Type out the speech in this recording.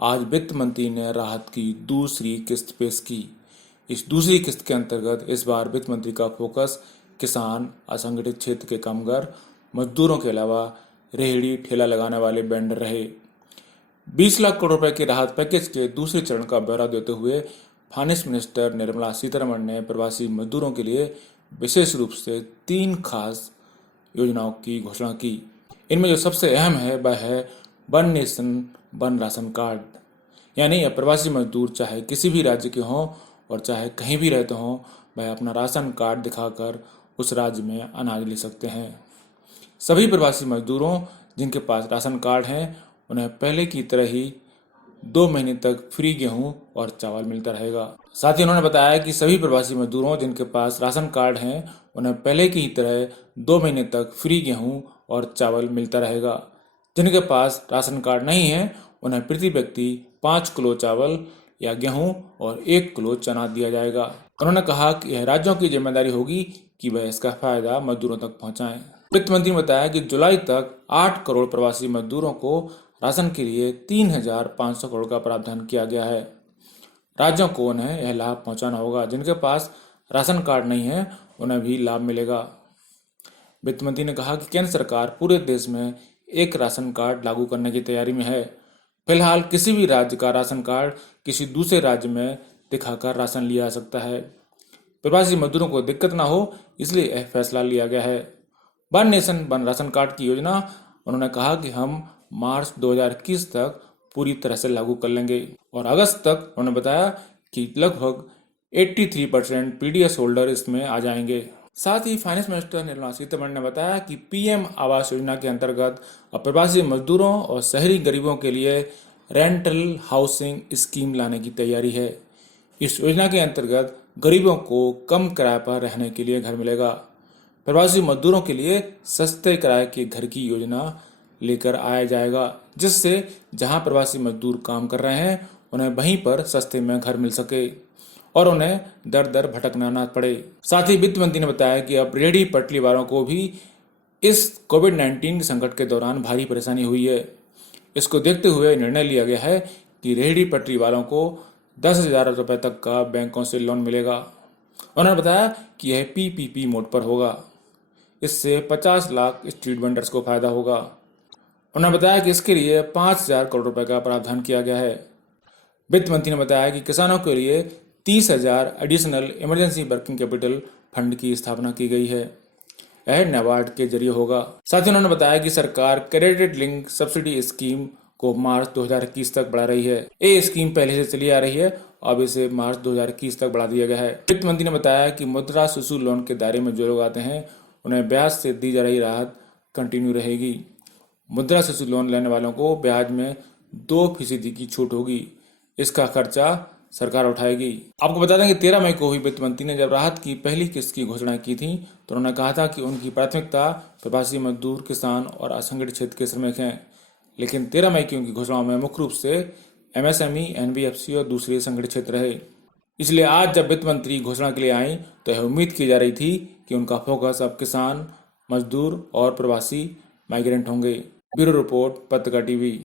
आज वित्त मंत्री ने राहत की दूसरी किस्त पेश की। इस दूसरी किस्त के अंतर्गत इस बार वित्त मंत्री का फोकस किसान, असंगठित क्षेत्र के कामगार, मजदूरों के अलावा रेहड़ी ठेला लगाने वाले वेंडर रहे। 20 लाख करोड़ रुपए के राहत पैकेज के दूसरे चरण का ब्यौरा देते हुए फाइनेंस मिनिस्टर निर्मला सीतारमण ने प्रवासी मजदूरों के लिए विशेष रूप से 3 खास योजनाओं की घोषणा की। इनमें जो सबसे अहम है वह है one nation one ration card. यानी यह प्रवासी मजदूर चाहे किसी भी राज्य के हों और चाहे कहीं भी रहते हों, वह अपना राशन कार्ड दिखाकर उस राज्य में अनाज ले सकते हैं। सभी प्रवासी मजदूरों जिनके पास राशन कार्ड हैं उन्हें पहले की तरह ही 2 महीने तक फ्री गेहूं और चावल मिलता रहेगा। साथ ही उन्होंने बताया कि सभी प्रवासी मजदूरों जिनके पास राशन कार्ड हैं उन्हें पहले की ही तरह 2 महीने तक फ्री गेहूं और चावल मिलता रहेगा। जिनके पास राशन कार्ड नहीं है उन्हें प्रति व्यक्ति 5 किलो चावल या गेहूं और 1 किलो चना दिया जाएगा। उन्होंने कहा कि यह राज्यों की जिम्मेदारी होगी कि वह इसका फायदा मजदूरों तक पहुंचाएं। वित्त मंत्री ने बताया कि जुलाई तक 8 करोड़ प्रवासी मजदूरों को राशन के लिए 3,500 करोड़ का प्रावधान किया गया है। राज्यों को उन्हें यह लाभ पहुंचाना होगा। जिनके पास राशन कार्ड नहीं है उन्हें भी लाभ मिलेगा। वित्त मंत्री ने कहा कि केंद्र सरकार पूरे देश में एक राशन कार्ड लागू करने की तैयारी में है। फिलहाल किसी भी राज्य का राशन कार्ड किसी दूसरे राज्य में दिखाकर राशन लिया जा सकता है। प्रवासी मजदूरों को दिक्कत ना हो इसलिए यह फैसला लिया गया है। One nation one ration card की योजना उन्होंने कहा कि हम मार्च 2021 तक पूरी तरह से लागू कर लेंगे और अगस्त तक उन्होंने बताया कि लगभग 83% पीडीएस होल्डर इसमें आ जाएंगे। साथ ही फाइनेंस मिनिस्टर निर्मला सीतारमण ने बताया कि पीएम आवास योजना के अंतर्गत अब प्रवासी मजदूरों और शहरी गरीबों के लिए रेंटल हाउसिंग स्कीम लाने की तैयारी है। इस योजना के अंतर्गत गरीबों को कम किराए पर रहने के लिए घर मिलेगा। प्रवासी मजदूरों के लिए सस्ते किराए के घर की योजना लेकर आया जाएगा, जिससे जहां प्रवासी मजदूर काम कर रहे हैं उन्हें वहीं पर सस्ते में घर मिल सके और उन्हें दर दर भटकना ना पड़े। साथ ही वित्त मंत्री ने बताया कि अब रेहड़ी पटरी वालों को भी इस कोविड-19 संकट के दौरान भारी परेशानी हुई है। इसको देखते हुए निर्णय लिया गया है कि रेहड़ी पटरी वालों को 10,000 रुपए तक का बैंकों से लोन मिलेगा। उन्होंने बताया कि यह पीपीपी मोड पर होगा। इससे 50 लाख स्ट्रीट वेंडर्स को फायदा होगा। उन्होंने बताया कि इसके लिए 5,000 करोड़ रुपए का प्रावधान किया गया है। वित्त मंत्री ने बताया कि किसानों के लिए 30,000 additional emergency working capital fund की स्थापना की गई है। यह नाबार्ड के जरिए होगा। साथ ही उन्होंने बताया कि सरकार क्रेडिट लिंक सब्सिडी स्कीम को मार्च 2021 तक बढ़ा रही है। ये स्कीम पहले से चली आ रही है, अब इसे मार्च 2021 तक बढ़ा दिया गया है। वित्त मंत्री ने बताया कि मुद्रा शिशु लोन के दायरे में जो लोग आते हैं उन्हें ब्याज से दी जा रही राहत कंटिन्यू रहेगी। मुद्रा शिशु लोन लेने वालों को ब्याज में 2% की छूट होगी। इसका खर्चा सरकार उठाएगी। आपको बता दें कि 13 मई को हुई वित्त मंत्री ने जब राहत की पहली किस्त की घोषणा की थी तो उन्होंने कहा था कि उनकी प्राथमिकता प्रवासी मजदूर, किसान और असंगठित क्षेत्र के श्रमिक हैं। लेकिन 13 मई की उनकी घोषणाओं में मुख्य रूप से एमएसएमई, एनबीएफसी और दूसरे संगठित क्षेत्र रहे। इसलिए आज जब वित्त मंत्री घोषणा के लिए आई तो यह उम्मीद की जा रही थी कि उनका फोकस अब किसान, मजदूर और प्रवासी माइग्रेंट होंगे। ब्यूरो रिपोर्ट, पत्रिका टीवी।